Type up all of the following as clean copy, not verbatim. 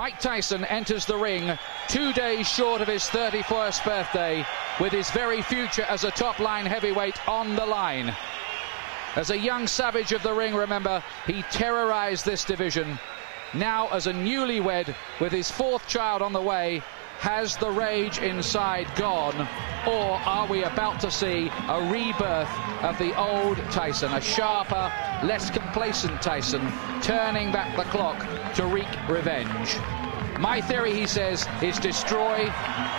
Mike Tyson enters the ring 2 days short of his 31st birthday, with his very future as a top-line heavyweight on the line. As a young savage of the ring, remember, he terrorized this division. Now, as a newlywed with his 4th child on the way, has the rage inside gone, or are we about to see a rebirth of the old Tyson, a sharper, less complacent Tyson, turning back the clock to wreak revenge? My theory, he says, is destroy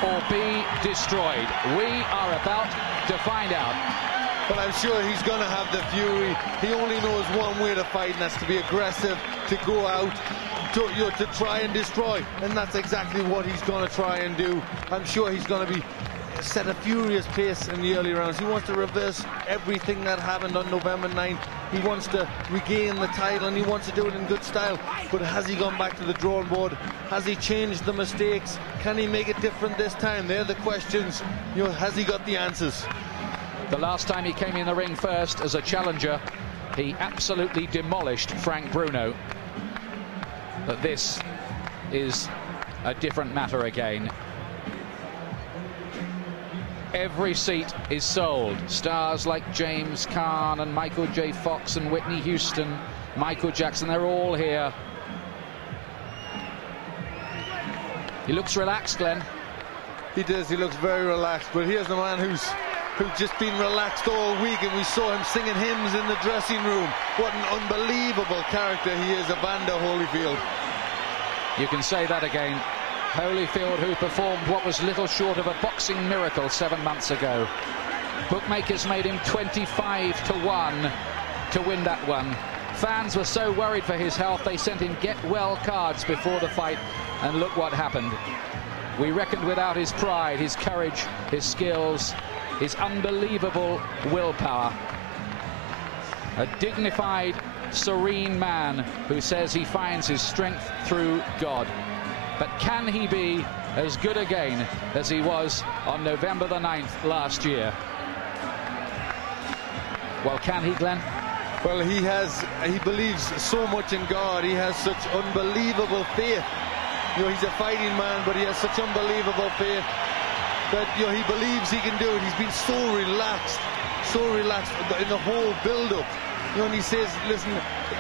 or be destroyed. We are about to find out. But I'm sure he's going to have the fury. He only knows one way to fight, and that's to be aggressive, to go out, to try and destroy. And that's exactly what he's going to try and do. I'm sure he's going to set a furious pace in the early rounds. He wants to reverse everything that happened on November 9th. He wants to regain the title, and he wants to do it in good style. But has he gone back to the drawing board? Has he changed the mistakes? Can he make it different this time? They're the questions. You know, has he got the answers? The last time he came in the ring first as a challenger, he absolutely demolished Frank Bruno. But this is a different matter again. Every seat is sold. Stars like James Caan and Michael J. Fox and Whitney Houston, Michael Jackson, they're all here. He looks relaxed, Glenn. He does, he looks very relaxed, but here's the man who's just been relaxed all week, and we saw him singing hymns in the dressing room. What an unbelievable character he is, Evander Holyfield. You can say that again. Holyfield, who performed what was little short of a boxing miracle 7 months ago. Bookmakers made him 25-1 to win that one. Fans were so worried for his health, they sent him get-well cards before the fight, and look what happened. We reckoned without his pride, his courage, his skills, his unbelievable willpower. A dignified, serene man who says he finds his strength through God. But can he be as good again as he was on November the 9th last year? Well, can he, Glenn? Well, he believes so much in God. He has such unbelievable faith. You know, he's a fighting man, but he has such unbelievable faith that, you know, he believes he can do it. He's been so relaxed in the whole build-up. You know, and he says, listen,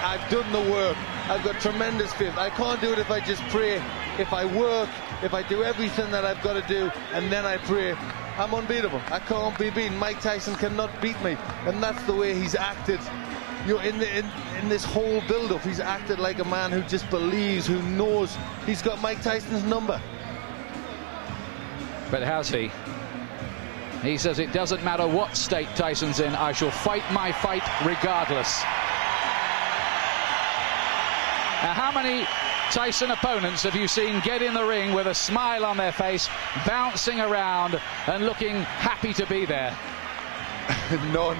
I've done the work. I've got tremendous faith. I can't do it if I just pray. If I work, if I do everything that I've got to do, and then I pray, I'm unbeatable. I can't be beaten. Mike Tyson cannot beat me. And that's the way he's acted. You know, in this whole build-up, he's acted like a man who just believes, who knows he's got Mike Tyson's number. But has he? He says it doesn't matter what state Tyson's in, I shall fight my fight regardless. Now, how many Tyson opponents have you seen get in the ring with a smile on their face, bouncing around and looking happy to be there? None.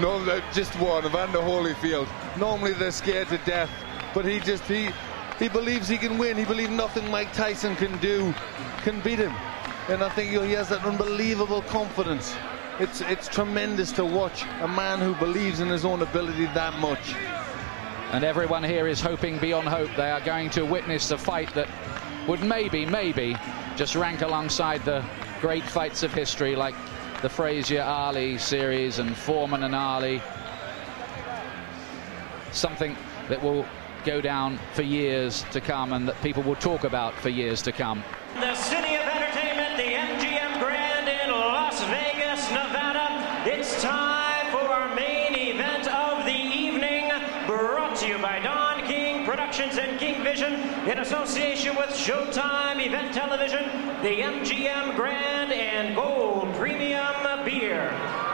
No, just one, Evander Holyfield. Normally they're scared to death, but he believes he can win. He believes nothing Mike Tyson can do can beat him. And I think, you know, he has that unbelievable confidence. It's tremendous to watch a man who believes in his own ability that much. And everyone here is hoping beyond hope. They are going to witness a fight that would maybe just rank alongside the great fights of history, like the Frazier-Ali series and Foreman and Ali. Something that will go down for years to come, and that people will talk about for years to come. The city of entertainment, the MGM Grand in Las Vegas, Nevada. It's time for our main event of the evening, brought to you by Don King Productions and King Vision in association with Showtime Event Television, the MGM Grand and Gold Premium Beer.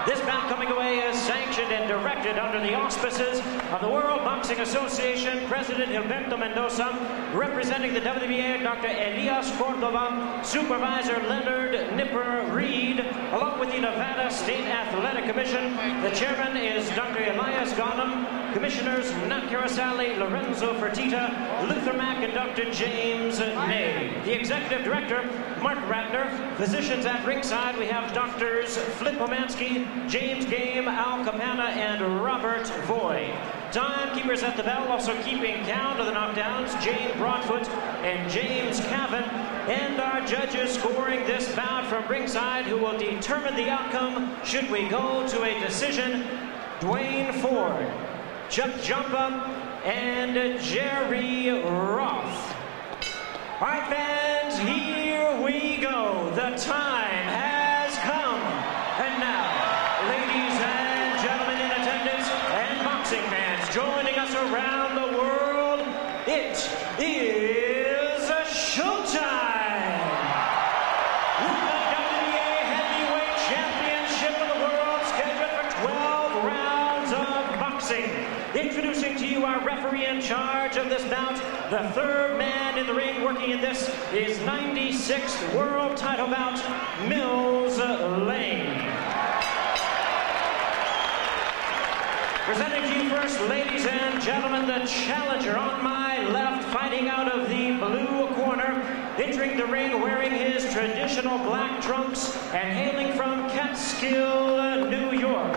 This bout coming away is sanctioned and directed under the auspices of the World Boxing Association, President Gilberto Mendoza, representing the WBA, Dr. Elias Cordova, Supervisor Leonard Nipper Reed, along with the Nevada State Athletic Commission. The chairman is Dr. Elias Ghanem. Commissioners Nat Carasali, Lorenzo Fertitta, Luther Mack, and Dr. James Ney. The Executive Director, Mark Ratner. Physicians at ringside, we have Doctors Flip Omansky, James Game, Al Capana, and Robert Voy. Timekeepers at the bell, also keeping count of the knockdowns, Jane Broadfoot and James Cavan. And our judges scoring this bout from ringside, who will determine the outcome should we go to a decision, Dwayne Ford, Chuck Jumpa, and Jerry Roth. All right, fans, here we go. The time has come. And now, ladies and gentlemen in attendance and boxing fans joining us around the world, it is showtime! With the WBA Heavyweight Championship of the world scheduled for 12 rounds of boxing. Introducing to you our referee in charge of this bout, the third man in the ring working in this is 96th world title bout, Mills Lane. Presenting to you first, ladies and gentlemen, the challenger on my left, fighting out of the blue corner, entering the ring wearing his traditional black trunks and hailing from Catskill, New York.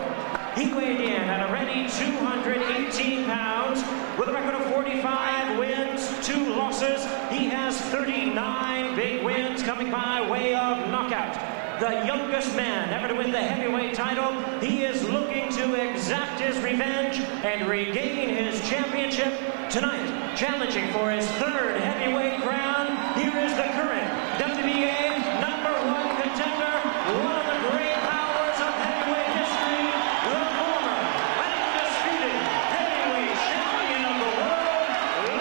He weighed in at a ready 218 pounds with a record of 45 wins, 2 losses. He has 39 big wins coming by way of knockout. The youngest man ever to win the heavyweight title. He is looking to exact his revenge and regain his championship tonight. Challenging for his third heavyweight crown, here is the current WBA #1 contender, one of the great powers of heavyweight history, the former undisputed heavyweight champion of the world.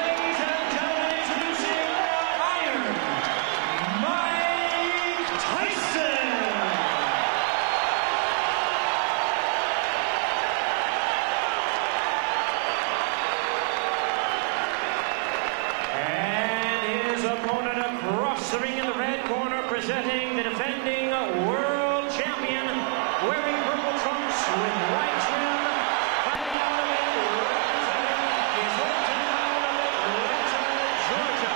Ladies and gentlemen, introducing Iron Mike Tyson. Opponent across the ring in the red corner, presenting the defending world champion, wearing purple trunks with white trim, fighting out of it, representing his hometown of Atlanta, Georgia.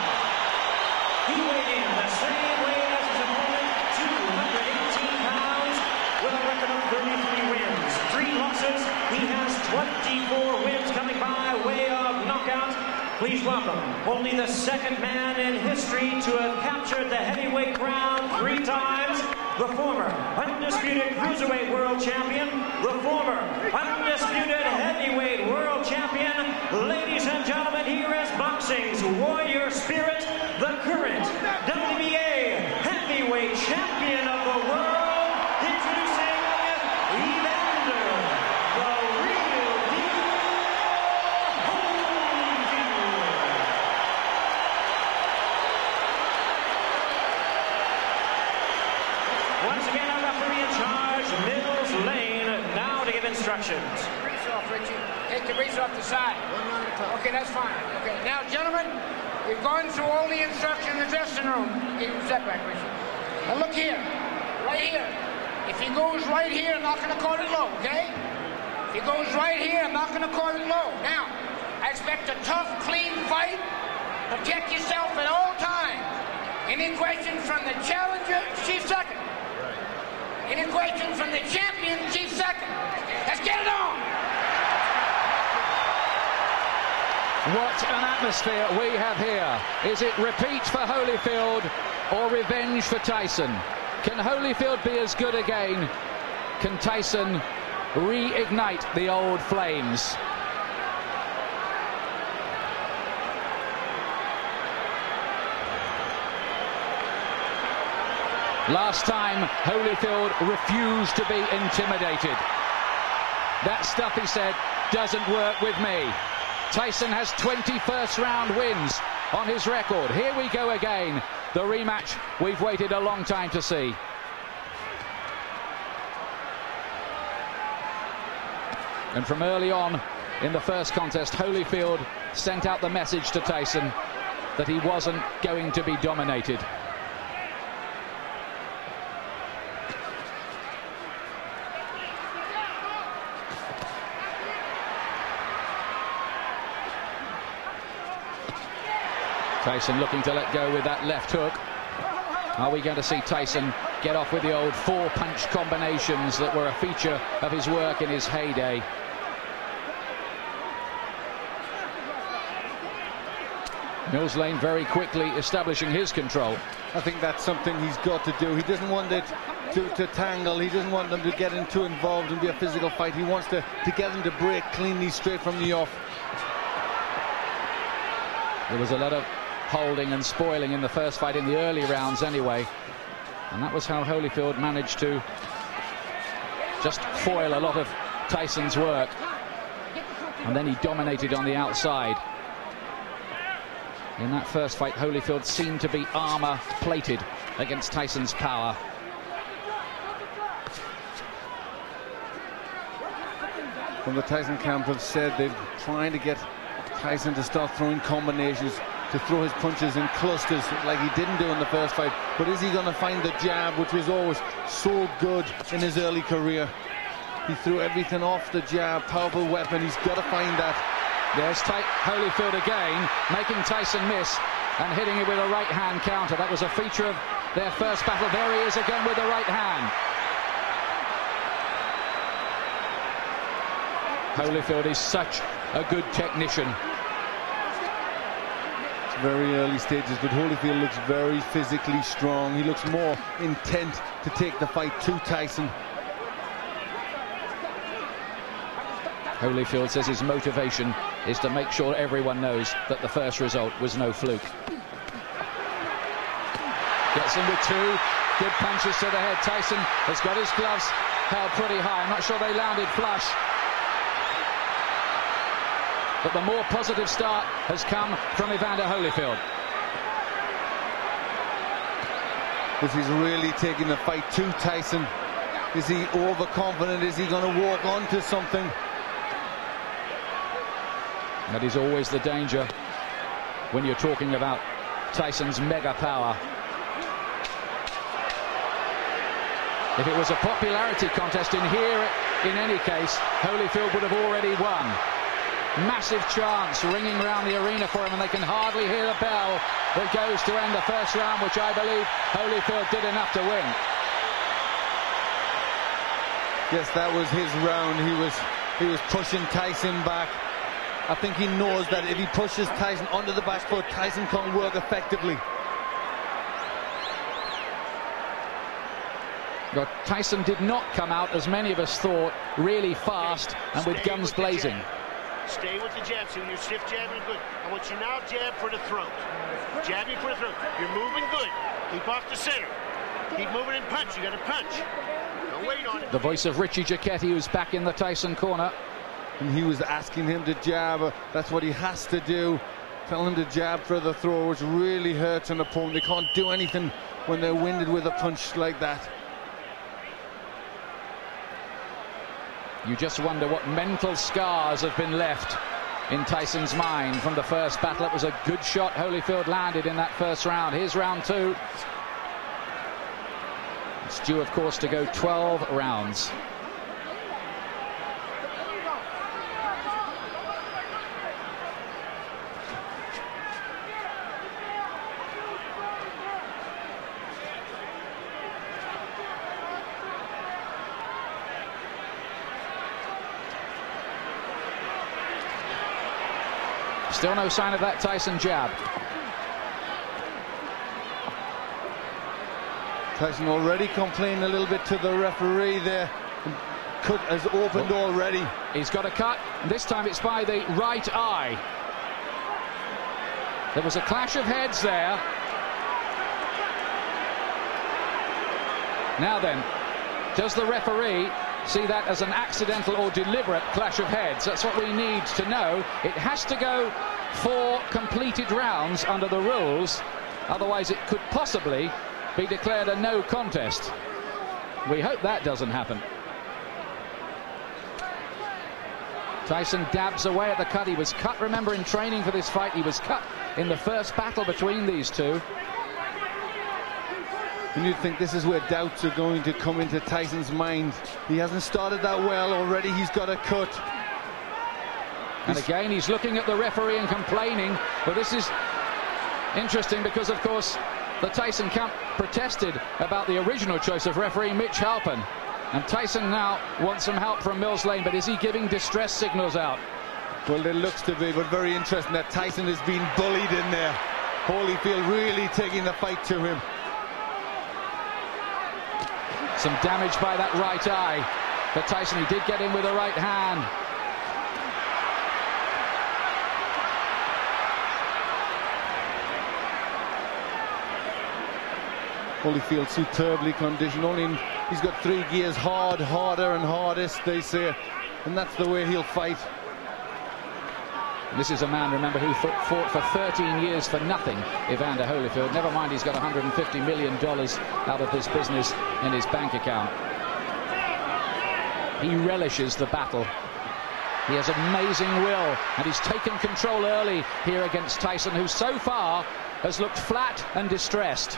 He weighed in the same weight as his opponent, 218 pounds, with a record of 33 wins, 3 losses. He has 24 wins coming by way of knockout. Please welcome only the second man in history to have captured the heavyweight crown 3 times, the former undisputed cruiserweight world champion, the former undisputed heavyweight world champion. Ladies and gentlemen, here is boxing's warrior spirit, the current WBA heavyweight champion of the world, introducing Evander, the real deal, Holyfield. Once again, our referee in charge, Mills Lane, now to give instructions. Grease off, Richie. Take the grease off the side. Okay, that's fine. Okay, now, gentlemen, we've gone through all the instructions in the dressing room. Step back, Richie. Now, look here. Right here. If he goes right here, I'm not going to call it low, okay? If he goes right here, I'm not going to call it low. Now, I expect a tough, clean fight. Protect yourself at all times. Any questions from the challenger, chief second. Any questions from the champion, chief second. Let's get it on. What an atmosphere we have here. Is it repeat for Holyfield or revenge for Tyson? Can Holyfield be as good again? Can Tyson reignite the old flames? Last time, Holyfield refused to be intimidated. That stuff, he said, doesn't work with me. Tyson has 20 first-round wins on his record. Here we go again. The rematch we've waited a long time to see. And from early on in the first contest, Holyfield sent out the message to Tyson that he wasn't going to be dominated. Tyson looking to let go with that left hook. Are we going to see Tyson get off with the old four-punch combinations that were a feature of his work in his heyday? Mills Lane very quickly establishing his control. I think that's something he's got to do. He doesn't want it to tangle. He doesn't want them to get too involved and be a physical fight. He wants to get them to break cleanly straight from the off. There was a lot of holding and spoiling in the first fight in the early rounds anyway, and that was how Holyfield managed to just foil a lot of Tyson's work, and then he dominated on the outside. In that first fight, Holyfield seemed to be armor plated against Tyson's power. From the Tyson camp have said they're trying to get Tyson to start throwing combinations, to throw his punches in clusters like he didn't do in the first fight. But is he going to find the jab, which was always so good in his early career? He threw everything off the jab, powerful weapon. He's got to find that. There's Holyfield again, making Tyson miss and hitting it with a right hand counter. That was a feature of their first battle. There he is again with the right hand. Holyfield is such a good technician. It's very early stages, but Holyfield looks very physically strong. He looks more intent to take the fight to Tyson. Holyfield says his motivation is to make sure everyone knows that the first result was no fluke. Gets in with two good punches to the head. Tyson has got his gloves held pretty high. I'm not sure they landed flush, but the more positive start has come from Evander Holyfield. If he's really taking the fight to Tyson, is he overconfident? Is he going to walk onto something? That is always the danger when you're talking about Tyson's mega power. If it was a popularity contest in here, in any case, Holyfield would have already won. Massive chants ringing around the arena for him, and they can hardly hear the bell that goes to end the first round, which I believe Holyfield did enough to win. Yes, that was his round. He was pushing Tyson back. I think he knows that if he pushes Tyson onto the back foot, Tyson can't work effectively. But Tyson did not come out, as many of us thought, really fast and with guns blazing. Stay with the jab, so you're stiff jabbing good. I want you now jab for the throat. Jabbing for the throat. You're moving good. Keep off the center. Keep moving and punch. You got to punch. Don't wait on it. The voice of Richie Giacchetti, who's back in the Tyson corner. And he was asking him to jab. That's what he has to do. Tell him to jab for the throw, which really hurts an opponent. They can't do anything when they're winded with a punch like that. You just wonder what mental scars have been left in Tyson's mind from the first battle. It was a good shot Holyfield landed in that first round. Here's round two. It's due, of course, to go 12 rounds. Still no sign of that Tyson jab. Tyson already complaining a little bit to the referee there. Cut has opened already. He's got a cut. This time it's by the right eye. There was a clash of heads there. Now then, does the referee see that as an accidental or deliberate clash of heads? That's what we need to know. It has to go 4 completed rounds under the rules. Otherwise it could possibly be declared a no contest. We hope that doesn't happen. Tyson dabs away at the cut. He was cut, remember, in training for this fight. He was cut in the first battle between these two. And you'd think this is where doubts are going to come into Tyson's mind. He hasn't started that well. Already he's got a cut. And again, he's looking at the referee and complaining. But this is Interesting because, of course, the Tyson camp protested about the original choice of referee Mitch Halpern. And Tyson now wants some help from Mills Lane, but is he giving distress signals out? Well, it looks to be, but very interesting that Tyson is being bullied in there. Holyfield really taking the fight to him. Some damage by that right eye. But Tyson, he did get in with a right hand. Holyfield superbly conditioned. He's got 3 gears: hard, harder, and hardest, they say, and that's the way he'll fight. This is a man, remember, who fought for 13 years for nothing, Evander Holyfield. Never mind, he's got $150 million out of this business in his bank account. He relishes the battle. He has amazing will, and he's taken control early here against Tyson, who so far has looked flat and distressed.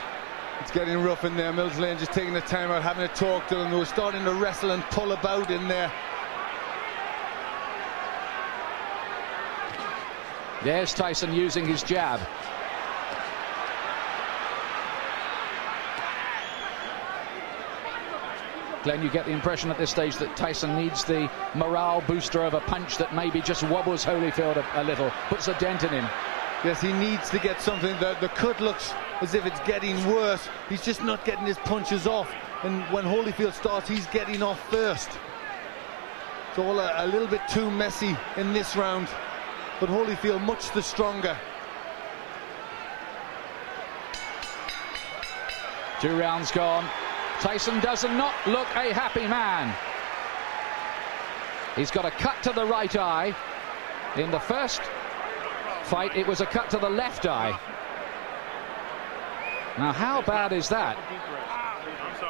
It's getting rough in there. Mills Lane just taking the time out, having a talk to them. They were starting to wrestle and pull about in there. There's Tyson using his jab. Glenn, you get the impression at this stage that Tyson needs the morale booster of a punch that maybe just wobbles Holyfield a little, puts a dent in him. Yes, he needs to get something. The cut looks as if it's getting worse. He's just not getting his punches off. And when Holyfield starts, he's getting off first. It's all a little bit too messy in this round. But Holyfield much the stronger. 2 rounds gone. Tyson does not look a happy man. He's got a cut to the right eye. In the first fight, it was a cut to the left eye. Now, how bad is that?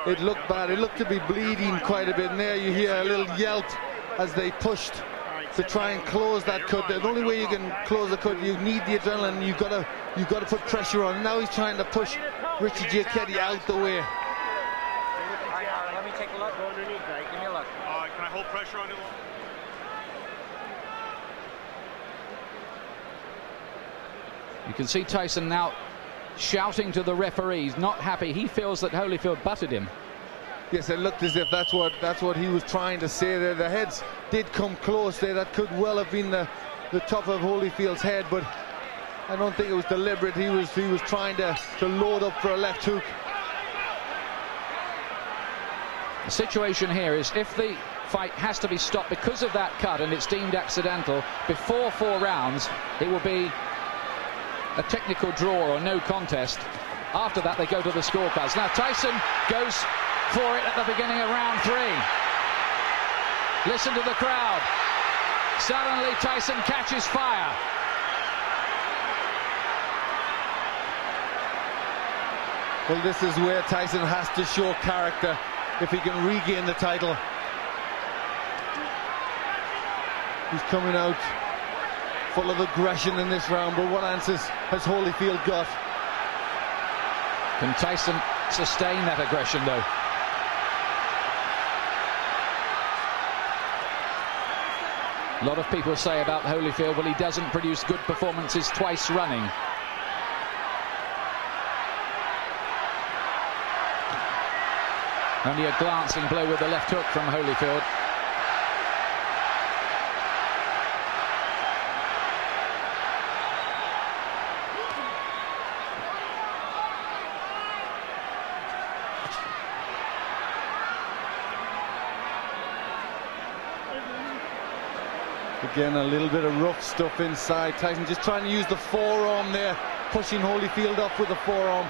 It looked bad. It looked to be bleeding quite a bit. And there you hear a little yelp as they pushed to try and close that cut. The only way you can close the cut, you need the adrenaline. You've got to put pressure on. Now he's trying to push Richie Giacchetti out the way. Let me take a look. Go underneath, right? Give me a look. Can I hold pressure on him? You can see Tyson now shouting to the referees, not happy. He feels that Holyfield butted him. Yes, it looked as if that's what he was trying to say there. The heads did come close there. That could well have been the top of Holyfield's head, but I don't think it was deliberate. He was trying to load up for a left hook. The situation here is if the fight has to be stopped because of that cut and it's deemed accidental before 4 rounds, it will be a technical draw or no contest. After that, they go to the scorecards. Now Tyson goes for it at the beginning of round 3. Listen to the crowd. Suddenly Tyson catches fire. Well, this is where Tyson has to show character if he can regain the title. He's coming out full of aggression in this round, but what answers has Holyfield got? Can Tyson sustain that aggression, though? A lot of people say about Holyfield, well, he doesn't produce good performances twice running. Only a glancing blow with the left hook from Holyfield. Again, a little bit of rough stuff inside. Tyson just trying to use the forearm there, pushing Holyfield off with the forearm.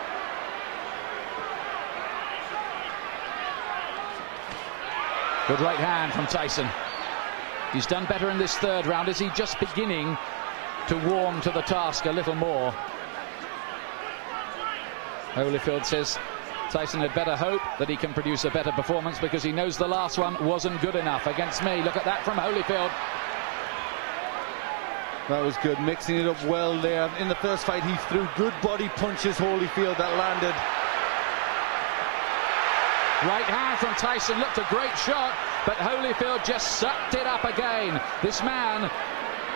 Good right hand from Tyson. He's done better in this 3rd round. Is he just beginning to warm to the task a little more? Holyfield says Tyson had better hope that he can produce a better performance because he knows the last one wasn't good enough against me. Look at that from Holyfield. That was good, mixing it up well there. In the first fight, he threw good body punches, Holyfield, that landed. Right hand from Tyson, looked a great shot, but Holyfield just sucked it up again. This man,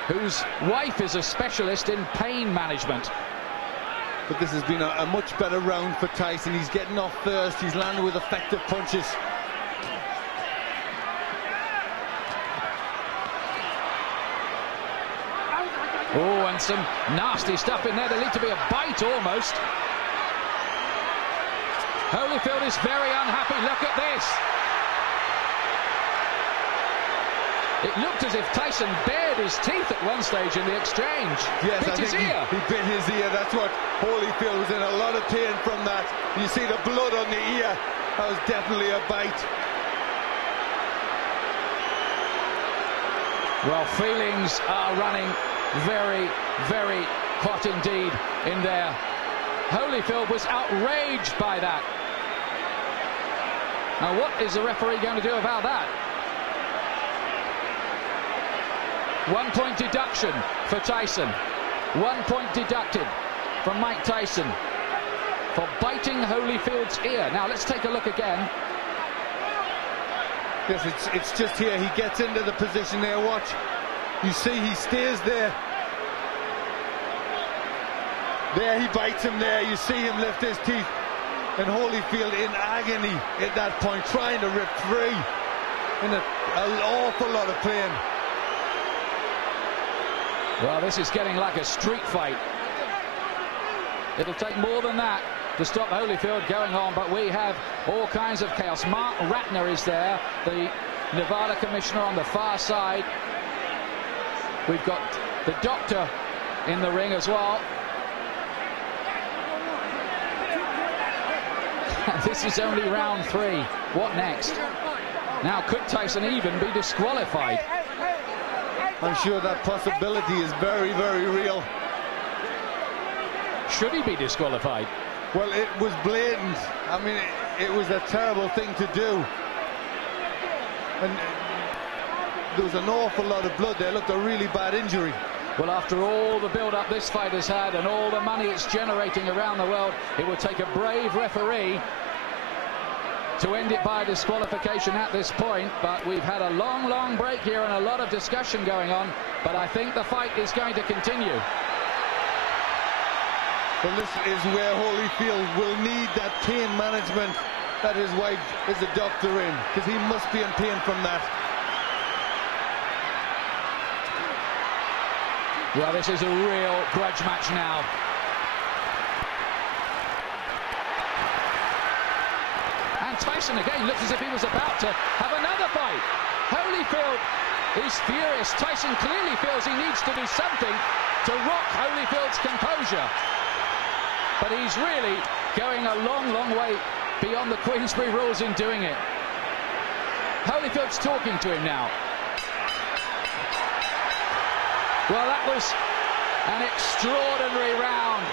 whose wife is a specialist in pain management. But this has been a much better round for Tyson. He's getting off first. He's landed with effective punches. Oh, and some nasty stuff in there. There needs to be a bite almost. Holyfield is very unhappy. Look at this. It looked as if Tyson bared his teeth at one stage in the exchange. Yes, bit I think his ear. He bit his ear. That's what Holyfield was in a lot of pain from that. You see the blood on the ear. That was definitely a bite. Well, feelings are running very, very hot indeed in there. Holyfield was outraged by that. Now, what is the referee going to do about that? 1 point deduction for Tyson. 1 point deducted from Mike Tyson for biting Holyfield's ear. Now, let's take a look again. Yes, it's just here. He gets into the position there. Watch. You see he stays there. There he bites him there. You see him lift his teeth. And Holyfield in agony at that point, trying to rip free. In an awful lot of pain. Well, this is getting like a street fight. It'll take more than that to stop Holyfield going on, but we have all kinds of chaos. Mark Ratner is there, the Nevada commissioner on the far side. We've got the doctor in the ring as well. This is only round 3. What next? Now, could Tyson even be disqualified? I'm sure that possibility is very, very real. Should he be disqualified? Well, it was blatant. I mean, it was a terrible thing to do. And there was an awful lot of blood there. Looked a really bad injury. Well, after all the build-up this fight has had and all the money it's generating around the world, it would take a brave referee to end it by disqualification at this point. But we've had a long, long break here and a lot of discussion going on. But I think the fight is going to continue. Well, this is where Holyfield will need that pain management that his wife is a doctor in, because he must be in pain from that. Well, this is a real grudge match now. And Tyson again looks as if he was about to have another fight. Holyfield is furious. Tyson clearly feels he needs to do something to rock Holyfield's composure. But he's really going a long, long way beyond the Queensberry rules in doing it. Holyfield's talking to him now. Well, that was an extraordinary round.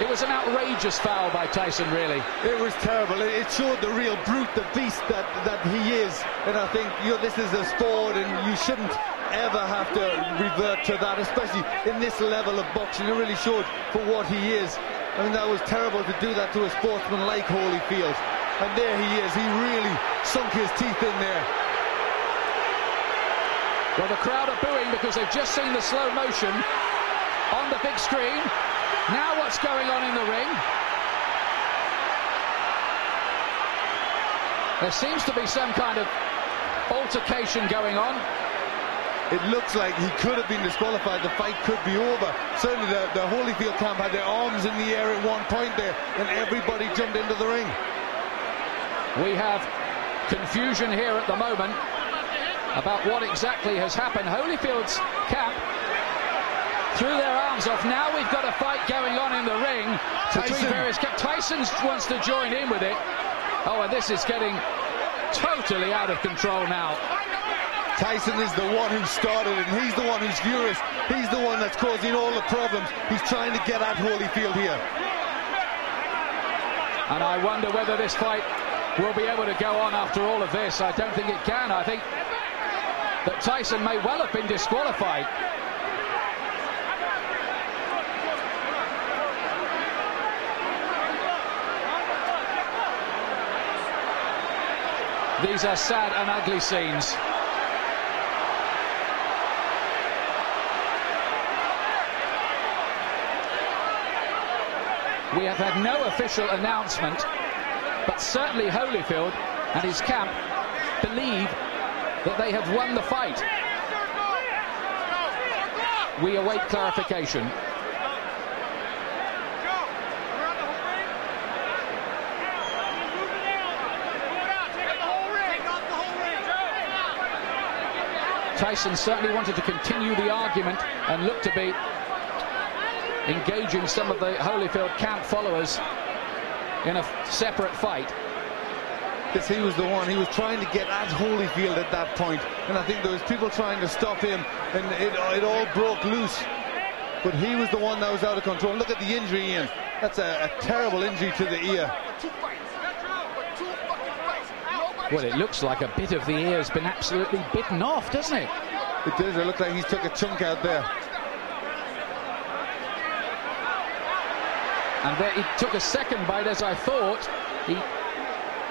It was an outrageous foul by Tyson, really. It was terrible. It showed the real brute, the beast that he is. And I think, you know, this is a sport and you shouldn't ever have to revert to that, especially in this level of boxing. It really showed for what he is. I mean, that was terrible to do that to a sportsman like Holyfield. And there he is. He really sunk his teeth in there. Well, the crowd are booing because they've just seen the slow motion on the big screen. Now what's going on in the ring? There seems to be some kind of altercation going on. It looks like he could have been disqualified. The fight could be over. Certainly the Holyfield camp had their arms in the air at one point there, and everybody jumped into the ring. We have confusion here at the moment about what exactly has happened. Holyfield's camp threw their arms off. Now we've got a fight going on in the ring between various camps. Tyson wants to join in with it. Oh, and this is getting totally out of control now. Tyson is the one who started it, and he's the one who's furious. He's the one that's causing all the problems. He's trying to get at Holyfield here. And I wonder whether this fight will be able to go on after all of this. I don't think it can. I think that Tyson may well have been disqualified. These are sad and ugly scenes. We have had no official announcement, but certainly Holyfield and his camp believe that they have won the fight. We await clarification. Tyson certainly wanted to continue the argument and looked to be engaging some of the Holyfield camp followers in a separate fight. Because he was the one, he was trying to get at Holyfield at that point, and I think there was people trying to stop him, and it all broke loose. But he was the one that was out of control. Look at the injury, Ian. That's a terrible injury to the ear. Well, it looks like a bit of the ear has been absolutely bitten off, doesn't it? It does. It looks like he's took a chunk out there. And there he took a second bite, as I thought. He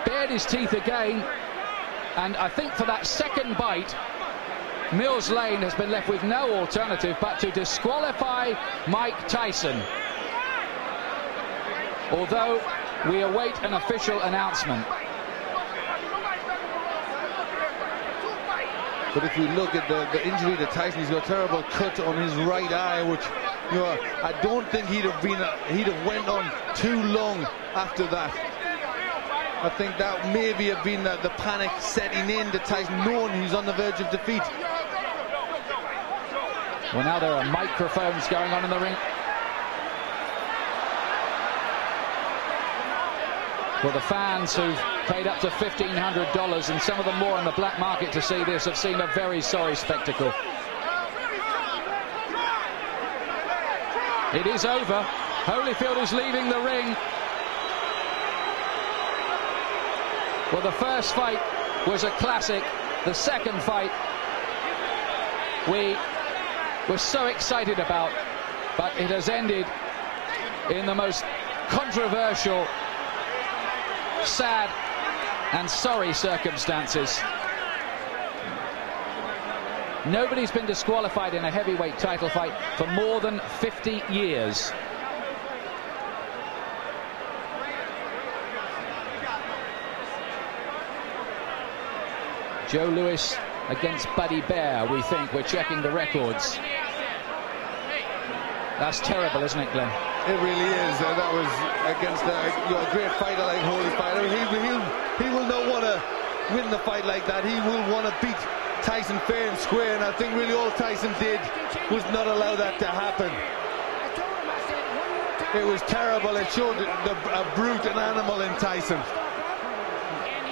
bared his teeth again, and I think for that second bite, Mills Lane has been left with no alternative but to disqualify Mike Tyson. Although we await an official announcement. But if you look at the injury to Tyson, he's got a terrible cut on his right eye, which, you know, I don't think he'd have went on too long after that. I think that maybe have been the panic setting in to Tyson, knowing he's on the verge of defeat. Well, now there are microphones going on in the ring. Well, the fans who've paid up to $1,500 and some of them more on the black market to see this have seen a very sorry spectacle. It is over. Holyfield is leaving the ring. Well, the first fight was a classic. The second fight we were so excited about, but it has ended in the most controversial, sad and sorry circumstances. Nobody's been disqualified in a heavyweight title fight for more than 50 years. Joe Louis against Buddy Bear, we think. We're checking the records. That's terrible, isn't it, Glenn? It really is. That was against a great fighter like Holyfield. He will not want to win the fight like that. He will want to beat Tyson fair and square, and I think really all Tyson did was not allow that to happen. It was terrible. It showed a brute, an animal in Tyson.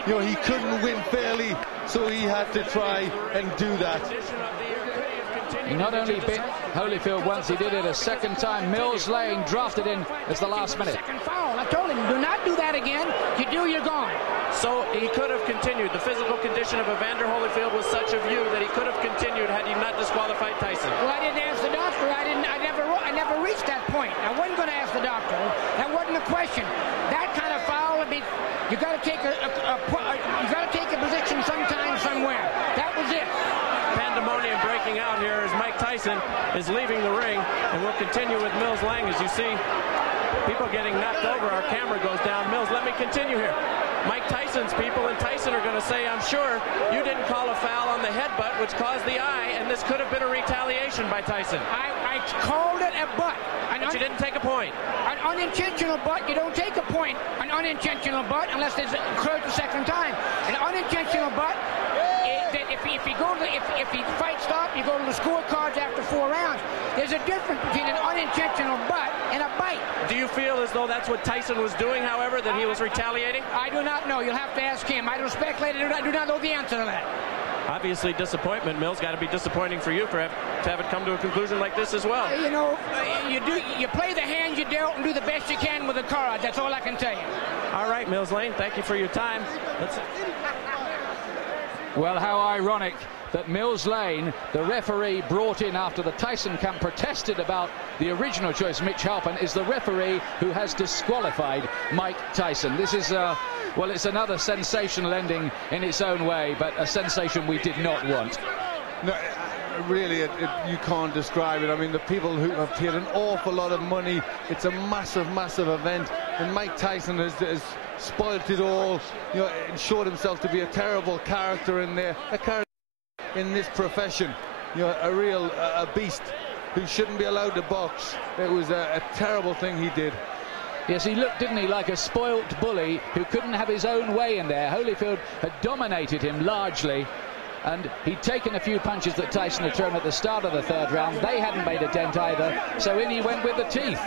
You know, he couldn't win fairly, so he had to try and do that. He not only bit Holyfield once, he did it a second time. Mills Lane drafted in as the last minute. Second foul. I told him, do not do that again. You do, you're gone. So he could have continued. The physical condition of Evander Holyfield was such a view that he could have continued had he not disqualified Tyson. Well, I didn't ask the doctor. I never reached that point. I wasn't going to ask the doctor. That wasn't a question. That kind of foul would be. You got to take a position sometime somewhere. That was it. Pandemonium breaking out here as Mike Tyson is leaving the ring, and we'll continue with Mills Lang. As you see people getting knocked over, our camera goes down. Mills, let me continue here. Mike Tyson's people and Tyson are going to say, I'm sure you didn't call a foul on the headbutt, which caused the eye, and this could have been a retaliation by Tyson. I called it a butt. But you didn't take a point. An unintentional butt, you don't take a point. An unintentional butt, unless it's occurred the second time. An unintentional butt, if he fight stop, you go to the scorecards after 4 rounds. There's a difference between an unintentional butt and a bite. Do you feel as though that's what Tyson was doing, however, that he was retaliating? I do not know. You'll have to ask him. I don't speculate. I do not know the answer to that. Obviously disappointment, Mills. Got to be disappointing for you to have it come to a conclusion like this as well. You know, you play the hand you dealt and do the best you can with the card. That's all I can tell you. All right, Mills Lane, thank you for your time. Well, how ironic that Mills Lane, the referee brought in after the Tyson camp protested about the original choice, Mitch Halpern, is the referee who has disqualified Mike Tyson. This is, well, it's another sensational ending in its own way, but a sensation we did not want. No, really, you can't describe it. I mean, the people who have paid an awful lot of money. It's a massive, massive event, and Mike Tyson has spoilt it all. You know, and showed himself to be a terrible character in there, a character in this profession. You know, a real beast who shouldn't be allowed to box. It was a terrible thing he did. Yes, he looked, didn't he, like a spoilt bully who couldn't have his own way in there. Holyfield had dominated him largely, and he'd taken a few punches that Tyson had thrown at the start of the third round. They hadn't made a dent either, so in he went with the teeth.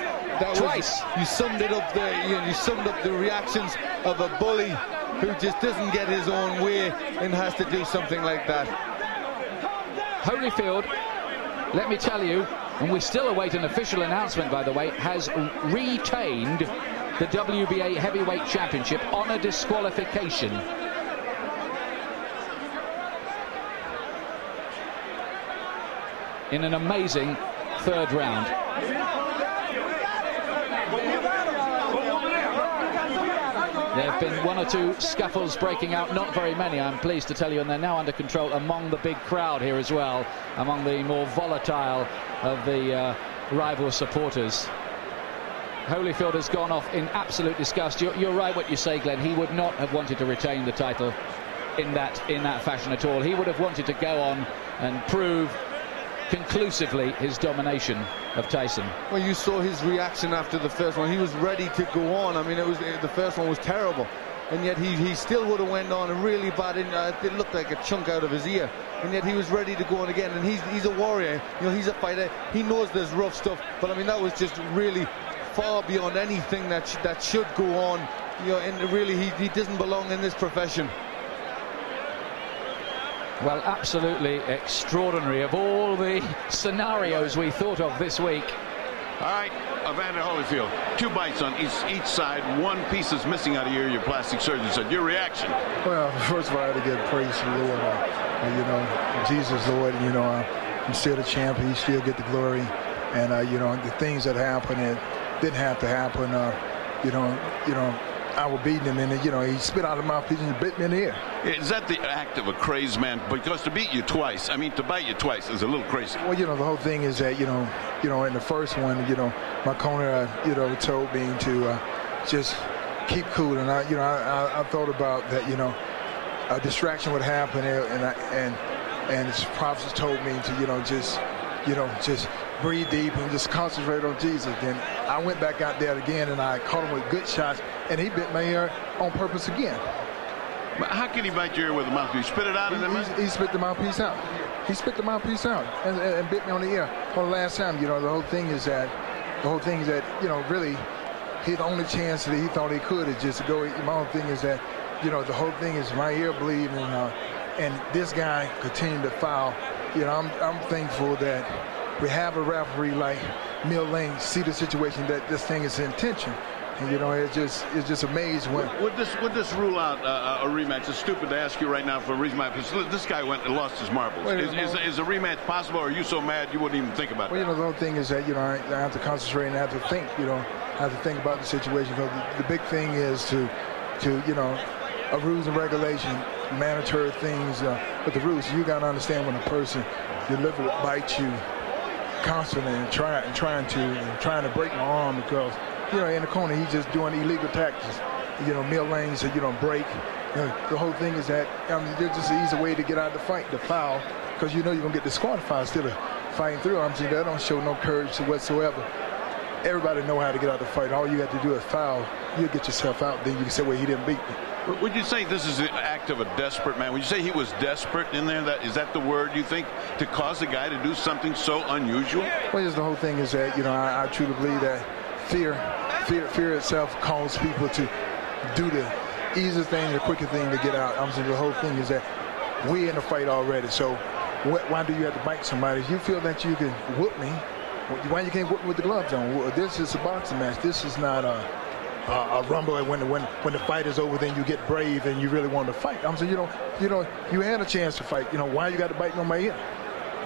Twice. You summed it up there. You summed up the reactions of a bully who just doesn't get his own way and has to do something like that. Holyfield, let me tell you, and we still await an official announcement, by the way, has retained the WBA Heavyweight Championship on a disqualification. In an amazing third round. There have been one or two scuffles breaking out, not very many, I'm pleased to tell you, and they're now under control among the big crowd here as well, among the more volatile of the rival supporters. Holyfield has gone off in absolute disgust. You're right what you say, Glenn. He would not have wanted to retain the title in that fashion at all. He would have wanted to go on and prove conclusively his domination of Tyson. Well, you saw his reaction after the first one. He was ready to go on. I mean, the first one was terrible, and yet he still would have went on, and really bad. It looked like a chunk out of his ear, and yet he was ready to go on again. And he's a warrior. You know, he's a fighter. He knows there's rough stuff, but I mean, that was just really far beyond anything that should go on. You know, and really, he doesn't belong in this profession. Well, absolutely extraordinary. Of all the scenarios we thought of this week. All right, Evander Holyfield, 2 bites on each side. 1 piece is missing out of your plastic surgeon said. Your reaction? Well, first of all, I had to give praise to the Lord. You know, Jesus, Lord, you know, he's still the champ. He still get the glory. And, you know, the things that happened, it didn't have to happen. You know, I was beating him, and you know, he spit out of my mouthpiece and bit me in the ear. Is that the act of a crazed man? Because to beat you twice, I mean, to bite you twice is a little crazy. Well, you know, the whole thing is that, you know, in the first one, you know, my corner, you know, told me to just keep cool, and I thought about that, you know, a distraction would happen, and his prophets told me to, just breathe deep and just concentrate on Jesus. Then I went back out there again, and I caught him with good shots, and he bit my ear on purpose again. But how can he bite your ear with a mouthpiece? Spit it out? He spit the mouthpiece out. He spit the mouthpiece out and bit me on the ear. For the last time, you know, the whole thing is that, you know, really, the only chance that he thought he could is just to go. My whole thing is that, you know, the whole thing is my ear bleeding, and this guy continued to foul. You know, I'm thankful that we have a referee like Mill Lane see the situation that this thing is intention. And, you know, it's just amazing when. Would this rule out a rematch? It's stupid to ask you right now for a rematch. This guy went and lost his marbles. Is a rematch possible, or are you so mad you wouldn't even think about it? Well, you know, the whole thing is that, you know, I have to concentrate and I have to think, you know, I have to think about the situation. Because the big thing is to you know, a rules and regulation, mandatory things with the rules. You got to understand when a person deliberately bites you constantly and trying to break my arm, because, you know, in the corner he's just doing illegal tactics. You know, Mill Lane said you don't break. You know, the whole thing is that, I mean, there's just an easy way to get out of the fight, the foul, because you know you're gonna get disqualified instead of fighting through. I'm saying that don't show no courage whatsoever. Everybody know how to get out of the fight. All you have to do is foul. You'll get yourself out. Then you can say, well, he didn't beat me. Would you say this is an act of a desperate man? Would you say he was desperate in there? Is that the word you think, to cause a guy to do something so unusual? Well, just the whole thing is that, you know, I truly believe that fear itself calls people to do the easiest thing, the quicker thing to get out. I'm saying the whole thing is that we're in a fight already. So why do you have to bite somebody? If you feel that you can whoop me, why you can't whoop me with the gloves on? This is a boxing match. This is not a rumble. When the fight is over, then you get brave and you really want to fight. I'm saying, you had a chance to fight. You know, why you got to bite on my ear?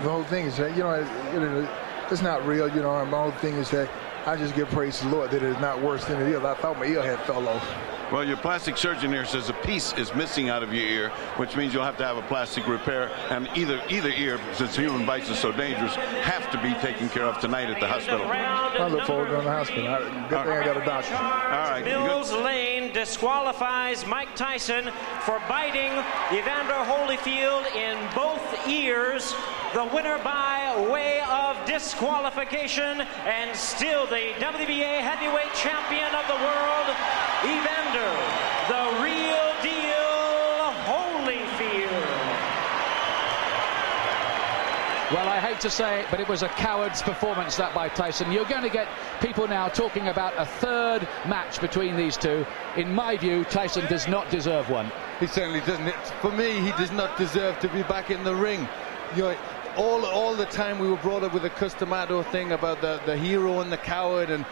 The whole thing is that, you know, it's not real. You know, my whole thing is that I just give praise to the Lord that it's not worse than it is. I thought my ear had fell off. Well, your plastic surgeon here says a piece is missing out of your ear, which means you'll have to have a plastic repair, and either ear, since human bites are so dangerous, have to be taken care of tonight at the hospital. I look forward to going to the hospital. Good thing I got a doctor. All right. Mills Lane disqualifies Mike Tyson for biting Evander Holyfield in both ears. The winner by way of disqualification, and still the WBA Heavyweight Champion of the world, Evander, the real deal, Holyfield. Well, I hate to say it, but it was a coward's performance, that by Tyson. You're going to get people now talking about a third match between these two. In my view, Tyson does not deserve one. He certainly doesn't. For me, he does not deserve to be back in the ring. You know, all the time we were brought up with the Customato thing about the hero and the coward, and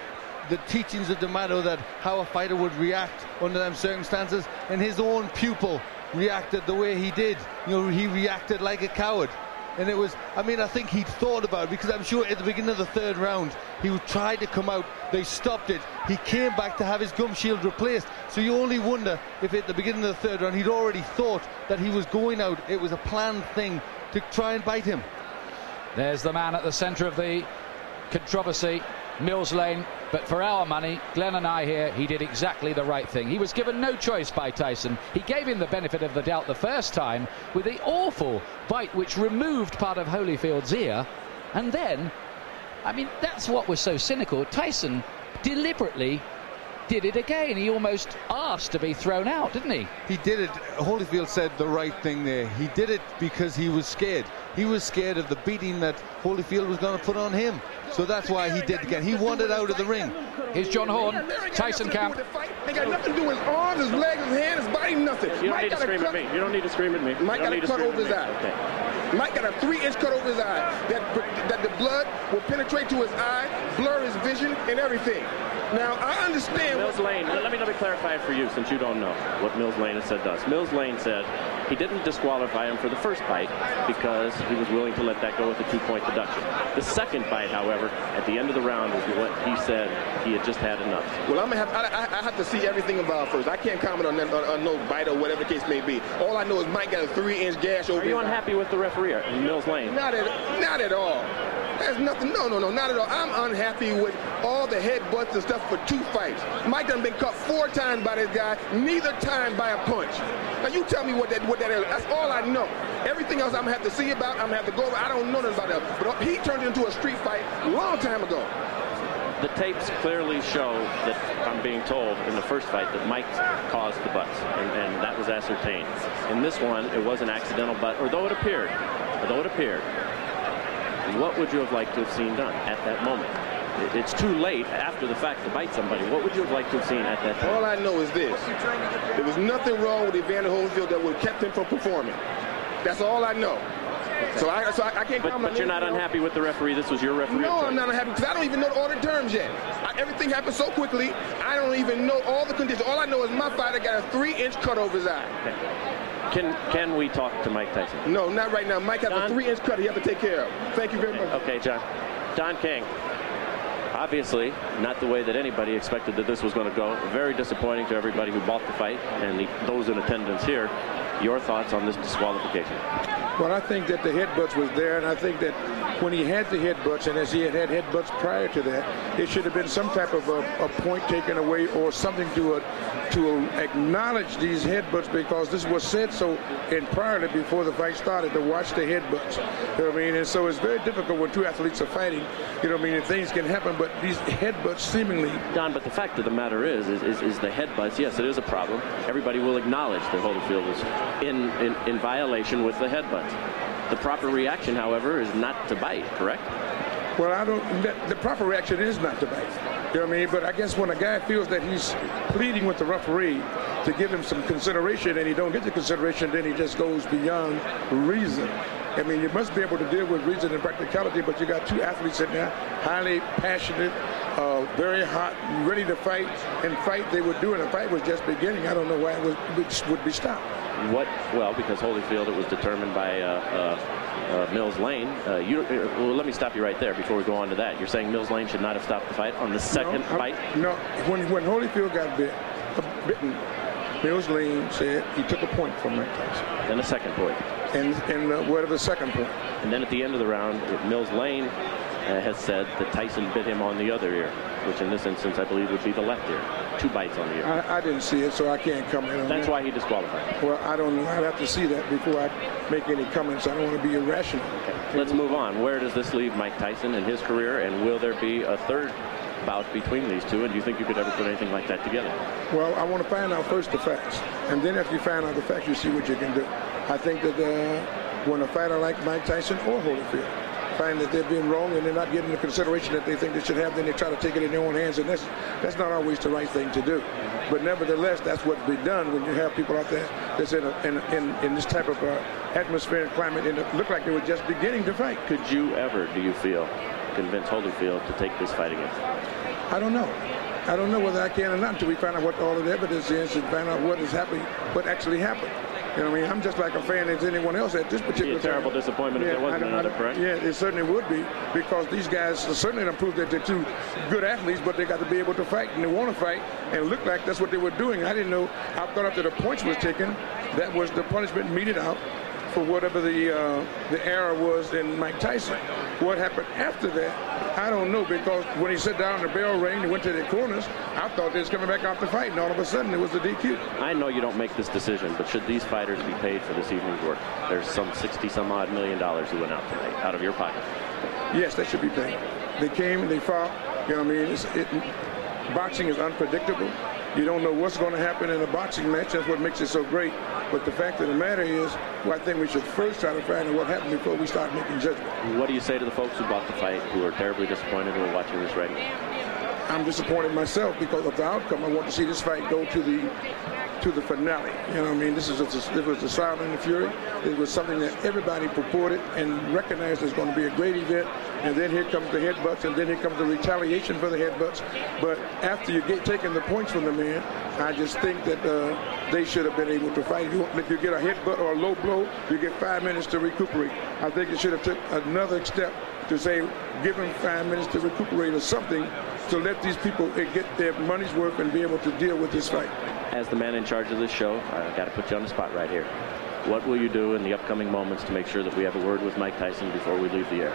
the teachings of D'Amato that how a fighter would react under them circumstances, and his own pupil reacted the way he did. You know, he reacted like a coward. And it was, I mean, I think he'd thought about it, because I'm sure at the beginning of the third round he tried to come out, they stopped it, he came back to have his gum shield replaced. So you only wonder if at the beginning of the third round he'd already thought that he was going out. It was a planned thing to try and bite him. There's the man at the center of the controversy, Mills Lane. But for our money, Glenn and I here, he did exactly the right thing. He was given no choice by Tyson. He gave him the benefit of the doubt the first time with the awful bite which removed part of Holyfield's ear. And then, I mean, that's what was so cynical. Tyson deliberately did it again. He almost asked to be thrown out, didn't he? He did it. Holyfield said the right thing there. He did it because he was scared. He was scared of the beating that Holyfield was going to put on him. So that's why he did it again. He wanted out of the ring. Here's John Horn, Tyson camp. They got nothing to do with his arms, his legs, his hands, his body, nothing. You don't need to scream at me. You don't need to scream at me. Mike got a cut over his eye. Okay. Mike got a 3-inch cut over his eye. That the blood will penetrate to his eye, blur his vision, and everything. Now, I understand. Mills Lane, let me clarify it for you, since you don't know what Mills Lane has said does. Mills Lane said he didn't disqualify him for the first bite because he was willing to let that go with a 2-point deduction. The second bite, however, at the end of the round is what he said he had just had enough. Well, I have to see everything involved first. I can't comment on no bite or whatever the case may be. All I know is Mike got a 3-inch gash over his eye. Are you unhappy with the referee, Mills Lane? Not at all. There's nothing, no, not at all. I'm unhappy with all the headbutts and stuff for 2 fights. Mike done been cut 4 times by this guy, neither time by a punch. Now you tell me what that is. That's all I know. Everything else I'm gonna have to see about, I'm gonna have to go over. I don't know nothing about that. But he turned it into a street fight a long time ago. The tapes clearly show that, I'm being told, in the first fight that Mike caused the butts, and that was ascertained. In this one, it was an accidental butt, although it appeared. What would you have liked to have seen done at that moment? It's too late after the fact to bite somebody. What would you have liked to have seen at that time? All I know is this. There was nothing wrong with Evander Holyfield that would have kept him from performing. That's all I know. So I can't comment. But you're not unhappy with the referee? This was your referee? No, I'm not unhappy because I don't even know all the terms yet. Everything happened so quickly, I don't even know all the conditions. All I know is my fighter got a 3-inch cut over his eye. Okay. Can we talk to Mike Tyson? No, not right now. Mike has a 3-inch cut he has to take care of. Thank you very much. Okay, John. Don King. Obviously, not the way that anybody expected that this was going to go. Very disappointing to everybody who bought the fight and those in attendance here. Your thoughts on this disqualification? Well, I think that the headbutts was there, and I think that when he had the headbutts, and as he had headbutts prior to that, it should have been some type of a point taken away or something to acknowledge these headbutts, because this was said so prior to before the fight started, to watch the headbutts. You know what I mean? And so it's very difficult when 2 athletes are fighting. You know what I mean? And things can happen, but these headbutts seemingly. Don, but the fact of the matter is the headbutts. Yes, it is a problem. Everybody will acknowledge that Holyfield was in violation with the headbutts. The proper reaction, however, is not to bite, correct? Well, the proper reaction is not to bite. You know what I mean? But I guess when a guy feels that he's pleading with the referee to give him some consideration and he don't get the consideration, then he just goes beyond reason. I mean, you must be able to deal with reason and practicality, but you got 2 athletes in there, highly passionate, very hot, ready to fight, and they were doing. The fight was just beginning. I don't know why it would be stopped. Well, because Holyfield, it was determined by Mills Lane. Well, let me stop you right there before we go on to that. You're saying Mills Lane should not have stopped the fight on the second fight? No, when Holyfield got bit, bitten, Mills Lane said he took a point from Mike Tyson. Then a second point. And what are the second point? And then at the end of the round, Mills Lane has said that Tyson bit him on the other ear, which in this instance I believe would be the left ear. 2 bites on the ear. I didn't see it, so I can't comment on that. That's why he disqualified. Well, I don't know. I'd have to see that before I make any comments. I don't want to be irrational. Okay. Let's move on. Where does this leave Mike Tyson in his career, and will there be a third bout between these two, and do you think you could ever put anything like that together? Well, I want to find out first the facts, and then after you find out the facts, you see what you can do. I think that when a fighter like Mike Tyson or Holyfield find that they're being wrong and they're not getting the consideration that they think they should have, then they try to take it in their own hands, and that's not always the right thing to do. But nevertheless, that's what's been done when you have people out there that's in this type of atmosphere and climate, and it looked like they were just beginning to fight. Could you ever, do you feel, convince Holyfield to take this fight again? I don't know. I don't know whether I can or not until we find out what all of the evidence is and find out what is happening, what actually happened. You know what I mean? I'm just like a fan as anyone else at this particular time. Terrible disappointment if there wasn't another, correct? Yeah, it certainly would be, because these guys certainly don't prove that they're two good athletes, but they got to be able to fight, and they want to fight, and it looked like that's what they were doing. I didn't know. I thought after the points was taken, that was the punishment meted out for whatever the error was in Mike Tyson. What happened after that, I don't know, because when he sat down, the bell rang, he went to the corners, I thought they was coming back out to fight, and all of a sudden it was a DQ. I know you don't make this decision, but should these fighters be paid for this evening's work? There's some $60-some-odd million who went out tonight, out of your pocket. Yes, they should be paid. They came, they fought, you know what I mean? Boxing is unpredictable. You don't know what's going to happen in a boxing match. That's what makes it so great. But the fact of the matter is, well, I think we should first try to find out what happened before we start making judgment. What do you say to the folks who bought the fight, who are terribly disappointed, who are watching this right now? I'm disappointed myself because of the outcome. I want to see this fight go to the finale. You know what I mean? This was the Sound and the Fury. It was something that everybody purported and recognized as going to be a great event. And then here comes the headbutts, and then here comes the retaliation for the headbutts. But after you get taking the points from the man, I just think that they should have been able to fight. If you get a headbutt or a low blow, you get 5 minutes to recuperate. I think it should have took another step to say, give them 5 minutes to recuperate or something, to let these people get their money's worth and be able to deal with this fight. As the man in charge of this show, I've got to put you on the spot right here. What will you do in the upcoming moments to make sure that we have a word with Mike Tyson before we leave the air?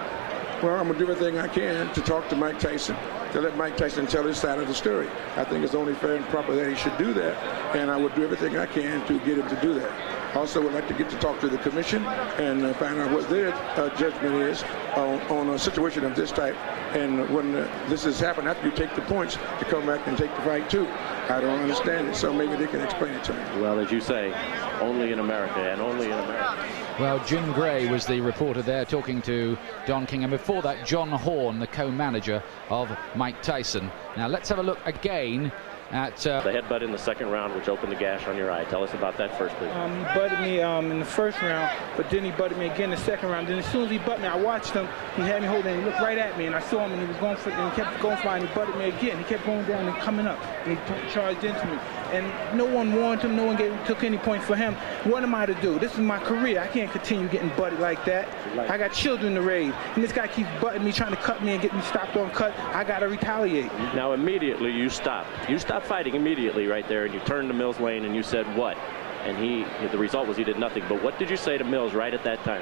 Well, I'm going to do everything I can to talk to Mike Tyson, to let Mike Tyson tell his side of the story. I think it's only fair and proper that he should do that, and I would do everything I can to get him to do that. Also, would like to get to talk to the commission and find out what their judgment is on a situation of this type. And when this has happened, after you take the points, to come back and take the fight too. I don't understand it, so maybe they can explain it to me. Well, as you say, only in America, and only in America. Well, Jim Gray was the reporter there talking to Don King, and before that, John Horn, the co-manager of Mike Tyson. Now, let's have a look again at the headbutt in the second round, which opened the gash on your eye. Tell us about that first, please. He butted me in the first round, but then he butted me again in the second round. Then as soon as he butted me, I watched him. He had me holding, and he looked right at me, and I saw him, and he was going for, and he kept going for it, and he butted me again. He kept going down and coming up, and he charged into me. And no one warned him. No one took any points for him. What am I to do? This is my career. I can't continue getting butted like that. I got children to raise, and this guy keeps butting me, trying to cut me and get me stopped on cut. I got to retaliate. Now, immediately you stopped. You stopped fighting immediately right there, and you turned to Mills Lane, and you said what? And the result was he did nothing. But what did you say to Mills right at that time?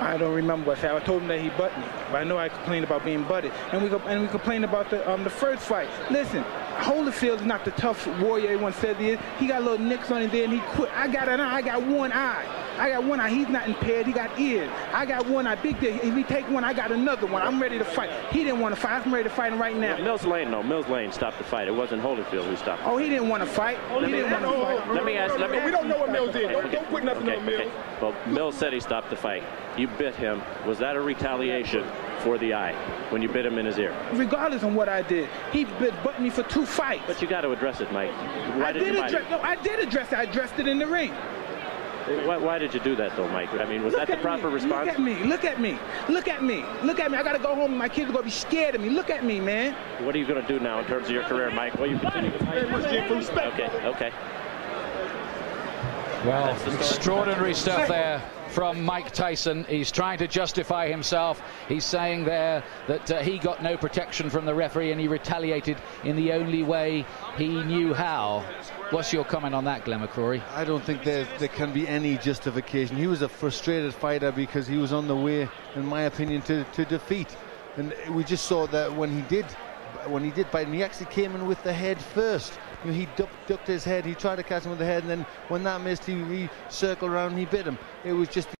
I don't remember what I said. I told him that he butted me, but I know I complained about being butted, and we complained about the first fight. Listen, Holyfield is not the tough warrior everyone says he is. He got little nicks on his there, and he quit. I got an eye. I got one eye. I got one eye. He's not impaired. He got ears. I got one eye. Big deal. If he take one, I got another one. I'm ready to fight. He didn't want to fight. I'm ready to fight him right now. Mills Lane, no. Mills Lane stopped the fight. It wasn't Holyfield who stopped. Oh, he didn't want to fight. He didn't want to fight. Let me ask. We don't know what Mills did. Don't put nothing on Mills. Well, Mills said he stopped the fight. You bit him. Was that a retaliation for the eye when you bit him in his ear? Regardless of what I did, he butted me for 2 fights. But you got to address it, Mike. I did address it. I addressed it in the ring. Why did you do that, though, Mike? I mean, was that the proper response? Look at me. Look at me. Look at me. Look at me. I got to go home and my kids are going to be scared of me. Look at me, man. What are you going to do now in terms of your career, Mike? Will you continue to fight? Respect. Okay. Well, extraordinary stuff there from Mike Tyson. He's trying to justify himself. He's saying there that he got no protection from the referee and he retaliated in the only way he knew how. What's your comment on that, Glenn McCrory? I don't think there can be any justification. He was a frustrated fighter because he was on the way, in my opinion, to defeat. And we just saw that when he did bite, and he actually came in with the head first. You know, he ducked his head, he tried to catch him with the head, and then when that missed, he circled around and he bit him. It was just